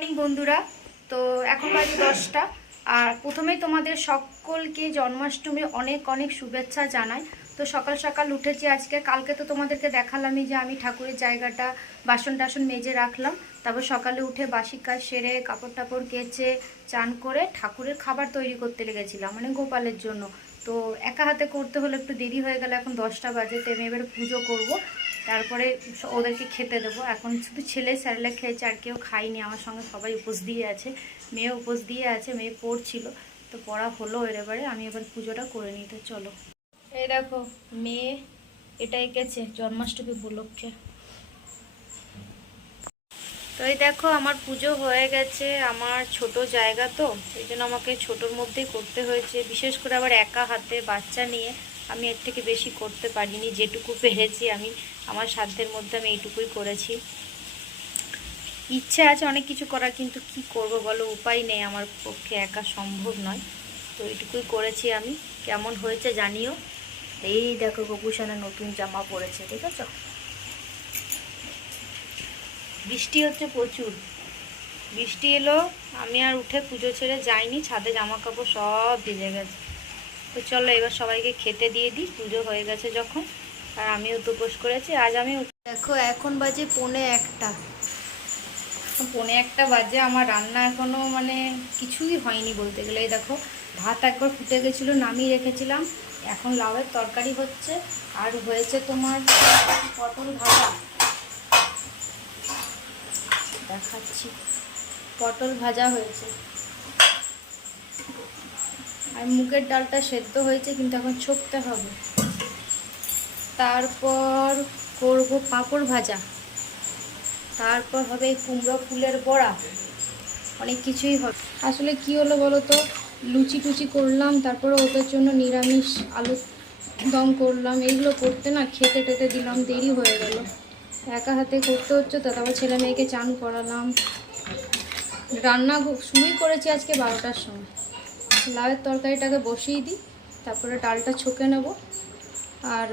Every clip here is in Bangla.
মর্নিং বন্ধুরা, তো এখন বাজে 10টা। আর প্রথমেই তোমাদের সকলকে জন্মাষ্টমীর অনেক অনেক শুভেচ্ছা জানাই। তো সকাল সকাল উঠেছি আজকে। কালকে তো তোমাদেরকে দেখালামই যে আমি ঠাকুরের জায়গাটা বাসন টাসন মেজে রাখলাম। তারপর সকালে উঠে বাসি কাজ সেরে কাপড় টাপড় কেচে চান করে ঠাকুরের খাবার তৈরি করতে লেগেছিলাম, মানে গোপালের জন্য। তো একা হাতে করতে হলে একটু দেরি হয়ে গেল। এখন 10টা বাজে, তো আমি এবার পুজো করব, তারপরে ওদেরকে খেতে দেবো। এখন শুধু ছেলে স্যারেলাক খেয়েছে, আর কেউ খাইনি। আমার সঙ্গে সবাই উপোস দিয়ে আছে, মেয়ে উপোস দিয়ে আছে, মেয়ে পড়ছিল। তো পড়া হলো এবারে, আমি এবার পুজোটা করে নিতে চলো। এই দেখো মেয়ে এটা এঁকেছে জন্মাষ্টমী উপলক্ষে। তো এই দেখো আমার পুজো হয়ে গেছে। আমার ছোট জায়গা তো, এই জন্য আমাকে ছোটোর মধ্যেই করতে হয়েছে। বিশেষ করে আবার একা হাতে বাচ্চা নিয়ে আমি এর থেকে বেশি করতে পারিনি। যেটুকু পেরেছি আমি আমার সাধ্যের মধ্যে আমি এইটুকুই করেছি। ইচ্ছে আছে অনেক কিছু করার, কিন্তু কি করব বলো, উপায় নেই, আমার পক্ষে একা সম্ভব নয়। তো এইটুকুই করেছি আমি। কেমন হয়েছে জানিও। এই দেখো গোপুসানা নতুন জামা পরেছে, ঠিক আছে। বৃষ্টি হচ্ছে প্রচুর, বৃষ্টি এলো। আমি আর উঠে পুজো ছেড়ে যাইনি, ছাদে জামা কাপড় সব ভিজে গেছে। তো চলো এবার সবাইকে খেতে দিয়ে দিই, পুজো হয়ে গেছে যখন। আর আমিও তো উপোস করেছি আজ। আমি দেখো এখন বাজে 1:45 বাজে। আমার রান্না এখনো মানে কিছুই হয়নি বলতে গেলে। এই দেখো ভাত একবার ফুটে গেছিলো, নামিয়ে রেখেছিলাম। এখন লাউয়ের তরকারি হচ্ছে, আর হয়েছে তোমার পটল ভাজা। দেখাচ্ছি, পটল ভাজা হয়েছে। আর মুগের ডালটা সেদ্ধ হয়েছে, কিন্তু এখন ছকতে হবে। তারপর করব পাঁপড় ভাজা, তারপর হবে কুমড়ো ফুলের বড়া, অনেক কিছুই হবে। আসলে কি হলো বলো তো, লুচি টুচি করলাম, তারপরে ওদের জন্য নিরামিষ আলু দম করলাম। এইগুলো করতে না খেতে টেতে দিলাম, দেরি হয়ে গেল। একা হাতে করতে হচ্ছে তো। তারপর ছেলে মেয়েকে চান করালাম। রান্না শুরুই করেছি আজকে 12টার সময়। লাউয়ের তরকারিটাকে বসিয়ে দিই, তারপরে ডালটা ছকে নেব। আর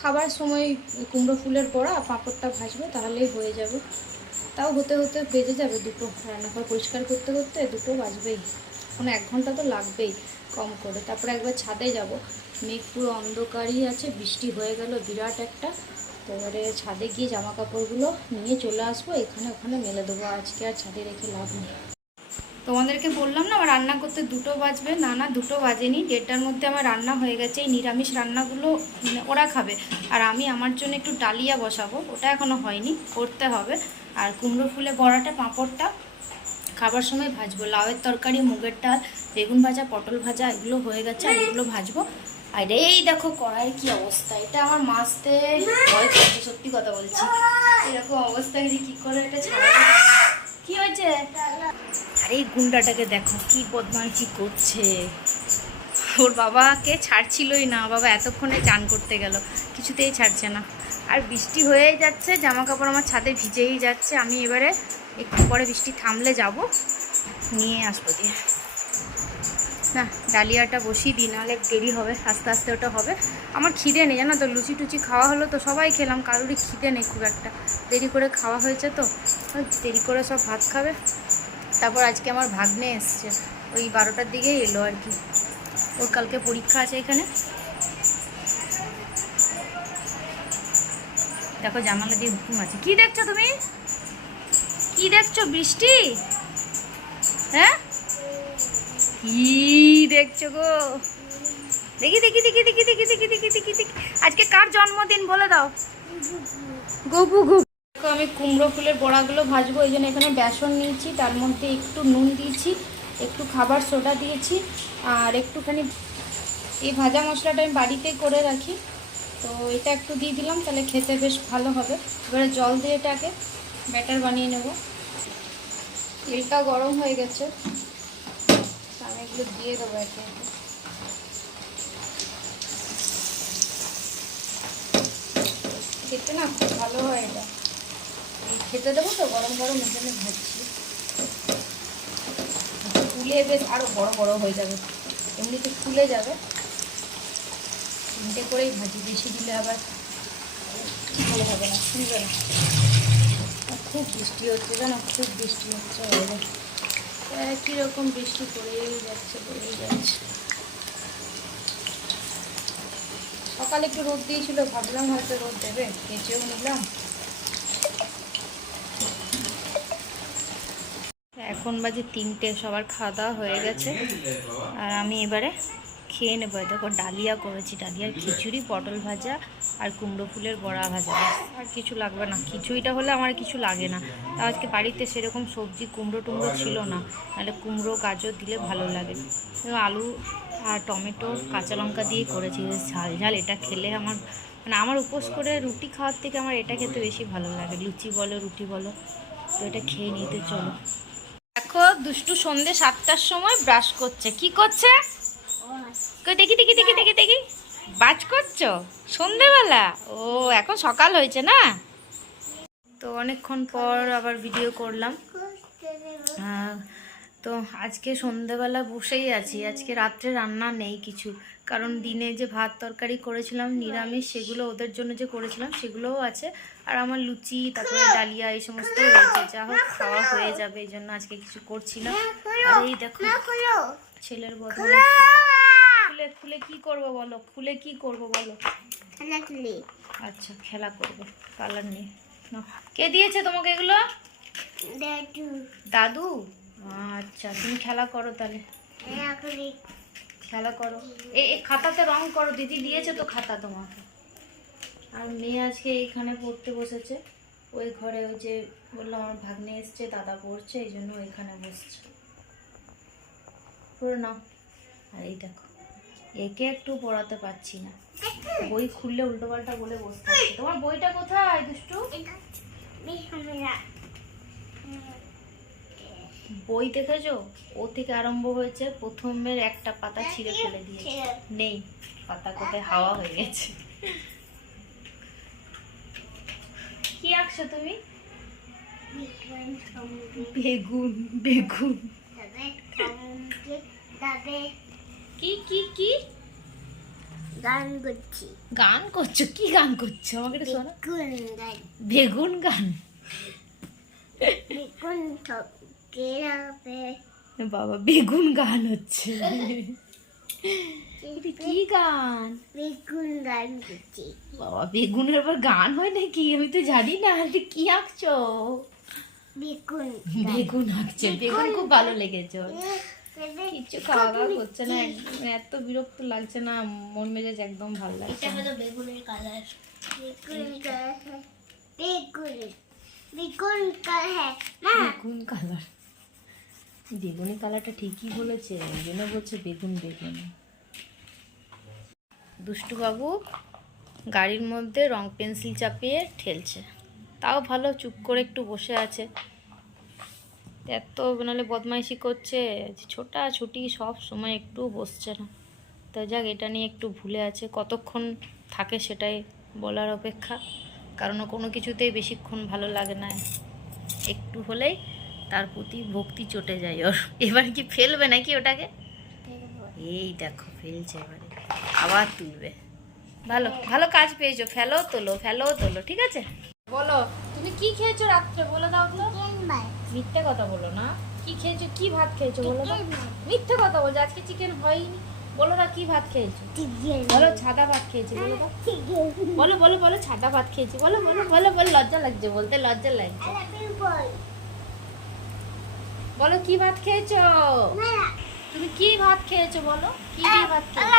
খাবার সময় কুমড়ো ফুলের বড়া পাঁপড়টা ভাজবো, তাহলেই হয়ে যাবে। তাও হতে হতে বেজে যাবে 2টো। রান্নাঘর পরিষ্কার করতে করতে 2টো বাজবেই। মানে 1 ঘন্টা তো লাগবেই কম করে। তারপরে একবার ছাদে যাব। মেঘ পুরো অন্ধকারই আছে, বৃষ্টি হয়ে গেল বিরাট একটা। তো এবারে ছাদে গিয়ে জামা কাপড়গুলো নিয়ে চলে আসবো, এখানে ওখানে মেলে দেবো। আজকে আর ছাদে রেখে লাভ নেই। তোমাদেরকে বললাম না আমার রান্না করতে 2টো বাজবে। না না, 2টো বাজেনি, 1:30টার মধ্যে আমার রান্না হয়ে গেছে। এই নিরামিষ রান্নাগুলো ওরা খাবে, আর আমি আমার জন্য একটু ডালিয়া বসাবো, ওটা এখনও হয়নি, করতে হবে। আর কুমড়ো ফুলে বড়াটা পাঁপড়টা খাবার সময় ভাজবো। লাউয়ের তরকারি, মুগের ডাল, বেগুন ভাজা, পটল ভাজা এগুলো হয়ে গেছে, আর এগুলো ভাজবো। আর এই দেখো কড়াইয়ের কি অবস্থা, এটা আমার মাছতে ভয় করছে, সত্যি কথা বলছি। এরকম অবস্থা কি করে এটা ছাড়া। কি হয়েছে? আরে এই গুন্ডাটাকে দেখো কি বদমাইশি করছে। ওর বাবাকে ছাড়ছিলই না, বাবা এতক্ষণে চান করতে গেল, কিছুতেই ছাড়ছে না। আর বৃষ্টি হয়েই যাচ্ছে, জামা কাপড় আমার ছাদে ভিজেই যাচ্ছে। আমি এবারে একটু পরে বৃষ্টি থামলে যাব, নিয়ে আসবো দিয়ে। না ডালিয়াটা বসিয়ে দিই, নাহলে দেরি হবে, আস্তে আস্তে ওটা হবে। আমার খিদে নেই জানো তো, লুচি টুচি খাওয়া হলো তো সবাই খেলাম, কারোরই খিদে নেই খুব একটা। দেরি করে খাওয়া হয়েছে তো, দেরি করে সব ভাত খাবে। তারপর আজকে আমার ভাগ্নে এসছে, ওই 12টার দিকেই এলো আর কি। ওর কালকে পরীক্ষা আছে এখানে। দেখো জানালা দিয়ে হুকুম আছে। কি দেখছো তুমি? কি দেখছো? বৃষ্টি? হ্যাঁ কি দেখছো গো? দেখি দেখি দেখি দেখি দেখি দেখি দেখি দেখি দেখি। আজকে কার জন্মদিন বলে দাও? গপু গপু। দেখো আমি কুমড়ো ফুলের বড়াগুলো ভাজবো, এই জন্য এখানে বেসন নিয়েছি, তার মধ্যে একটু নুন দিয়েছি, একটু খাবার সোডা দিয়েছি, আর একটুখানি এই ভাজা মশলাটা আমি বাড়িতেই করে রাখি, তো এটা একটু দিয়ে দিলাম, তাহলে খেতে বেশ ভালো হবে। এবারে জল দিয়ে এটাকে ব্যাটার বানিয়ে নেব। তেলটা গরম হয়ে গেছে, আমি এগুলো দিয়ে দেবো একে একে। খেতে না খুব ভালো হয় এটা, খেতে দেবো তো গরম গরম, এখানে ভাজছি। ফুলে বেশ আরও বড় বড় হয়ে যাবে, এমনিতে ফুলে যাবে। 3টে করেই ভাজি, বেশি দিলে আবার ভালো হবে না, ফুলবে না। খুব বৃষ্টি হচ্ছে জানো, খুব বৃষ্টি হচ্ছে বাইরে। কীরকম বৃষ্টি পড়েই যাচ্ছে। সকালে একটু রোদ দিয়েছিল, ভাবলাম হয়তো রোদ দেবে, কেচেও নিলাম। এখন বাজে 3টে, সবার খাওয়া দাওয়া হয়ে গেছে। আর আমি এবারে খেয়ে নেবো। দেখো ডালিয়া করেছি, ডালিয়ার খিচুড়ি, পটল ভাজা আর কুমড়ো ফুলের বড়া ভাজা, আর কিছু লাগবে না। খিচুড়িটা হলে আমার কিছু লাগে না। তা আজকে বাড়িতে সেরকম সবজি কুমড়ো টুমড়ো ছিল না, নাহলে কুমড়ো গাজর দিলে ভালো লাগে। আলু আর টমেটো কাঁচা লঙ্কা দিয়ে করেছি, ঝাল ঝাল। এটা খেলে আমার মানে আমার উপোস করে রুটি খাওয়ার থেকে আমার এটা খেতে বেশি ভালো লাগে, লুচি বলো রুটি বলো। তো এটা খেয়ে নিতে চলো। দেখো দুষ্টু সন্ধ্যে 7টার সময় ব্রাশ করছে। কি করছে? দেখি দেখি দেখি দেখি দেখি বাজ করছো সন্ধ্যেবেলা? ও এখন সকাল হয়েছে না? তো অনেকক্ষণ পর আবার ভিডিও করলাম। তো আজকে সন্ধ্যেবেলা বসেই আছি। আজকে রাত্রে রান্না নেই কিছু, কারণ দিনে যে ভাত তরকারি করেছিলাম নিরামিষ, সেগুলো ওদের জন্য যে করেছিলাম সেগুলোও আছে। আর আমার লুচি, তারপরে ডালিয়া, এই সমস্ত রয়েছে। যা হোক খাওয়া হয়ে যাবে, এই জন্য আজকে কিছু করছি না। আর এই দেখো ছেলের বদলে খুলে খুলে কি করবো বলো, খুলে কি করবো বলো? আচ্ছা খেলা করবো, কালার নিয়ে। কে দিয়েছে তোমাকে এগুলো? দাদু। আচ্ছা তুমি খেলা করো তাহলে, খেলা করো। এই খাতাতে রং করো, দিদি দিয়েছে তো খাতা তোমাকে। আর মেয়ে আজকে এইখানে পড়তে বসেছে, ওই ঘরে। ওই যে বললাম আমার ভাগ্নে এসছে, দাদা পড়ছে, এই জন্য ওইখানে বসছে। পড়ো নাও। আর এই দেখো একে একটু পড়াতে পারছি না, বই খুললে উল্টো পাল্টা বলে বসে থাকছে। তোমার বইটা কোথায় দুষ্টু? বই দেখেছো? ও থেকে আরম্ভ হয়েছে, প্রথমের একটা পাতা ছিঁড়ে ফেলে দিয়েছে, নেই পাতা কোথায়, হাওয়া হয়ে গেছে। কি আঁকছো তুমি? বেগুন। বেগুন কি কি কি গান করছি? গান করছো? কি গান করছো আমাকে শোনো। বেগুন গান? বাবা বেগুন গান হচ্ছে? কি গান? বেগুন গান করছি। বাবা বেগুনের আবার গান হয় নাকি? আমি তো জানি না। কি আঁকছো? বেগুন। বেগুন আঁকছে। বেগুন খুব ভালো লেগেছে। কিছু খাওয়া দাওয়া করছে না, এত বিরক্ত লাগছে না, মন মেজাজ একদম ভালো লাগছে। এটা হলো বেগুনের কালার। বেগুন কালার। বেগুনি কালারটা ঠিকই বলেছে, এই জন্য বলছে বেগুন বেগুন। দুষ্টু বাবু গাড়ির মধ্যে রং পেন্সিল চাপিয়ে ঠেলছে, তাও ভালো চুপ করে একটু বসে আছে। এত নাহলে বদমাইশি করছে, ছোটাছুটি সব সময়, একটু বসছে না। তো যাক, এটা নিয়ে একটু ভুলে আছে। কতক্ষণ থাকে সেটাই বলার অপেক্ষা, কারণ কোনো কিছুতেই বেশিক্ষণ ভালো লাগে না। একটু হলেই তার প্রতি ভক্তি চটে যায় ওর। এবার কি ফেলবে নাকি ওটাকে? এই দেখো ফেলছে, এবারে আবার তুলবে। ভালো ভালো কাজ পেয়েছো, ফেলো তোলো, ফেলো তোলো। ঠিক আছে, বলো তুমি কি খেয়েছো রাত্রে, বলে দাও তো। মিথ্যে কথা বলো না। কি খেয়েছো? কি ভাত খেয়েছো বলো তো। মিথ্যে কথা বলছো, আজকে চিকেন হয়নি। বলো না কি ভাত খেয়েছো? বলো সাদা ভাত খেয়েছি বলো তো। বলো বলো বলো সাদা ভাত খেয়েছি বলো বলো বলো বলো। লজ্জা লাগছে বলতে, লজ্জা লাগছে। বলো কি ভাত খেয়েছো? তুমি কি ভাত খেয়েছো বলো? কি ভাত খেয়েছো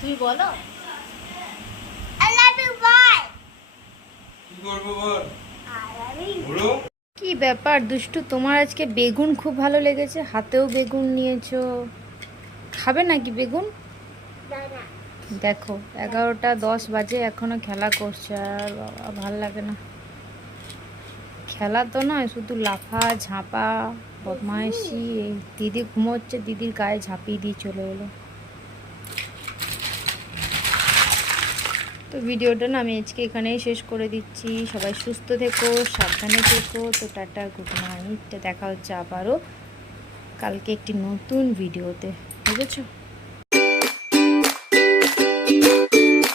তুমি বলো। কি ব্যাপার দুষ্টু, তোমার আজকে বেগুন খুব ভালো লেগেছে, হাতেও বেগুন নিয়েছো। খাবে নাকি বেগুন? দেখো 11টা 10 বাজে, এখনো খেলা করছে। আর বাবা ভাল লাগে না। খেলা তো নয়, শুধু লাফা ঝাঁপা বদমাইশি। এই দিদি ঘুমোচ্ছে, দিদির গায়ে ঝাঁপিয়ে দিয়ে চলে এলো। তো ভিডিওটা না আমি আজকে এখানেই শেষ করে দিচ্ছি। সবাই সুস্থ থেকো, সাবধানে থেকো। তো টাটা, গুড নাইট। দেখা হচ্ছে আবারও কালকে একটি নতুন ভিডিওতে, বুঝেছো?